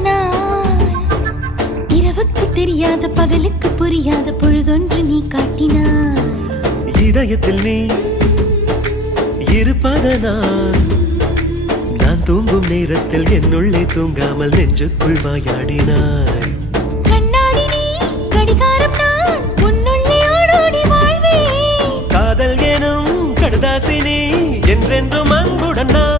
நாள் இரவுக்கு தெரியாத பகலுக்கு புரியாத பொழுதொன்று நீ காட்டினாய் இதயத்தில் நீ இருப்பதனால் நான் தூங்கும் நேரத்தில் என்னுள்ளே தூங்காமல் நெஞ்சுக்குள் வாயாடினாய் கண்ணாடி நீ கடிகாரம் நான் உன்னுள்ளே ஓடோடி வாழ்வே காதல் எனும் கடுதாசி நீ என்றென்றும் அன்புடன் நான்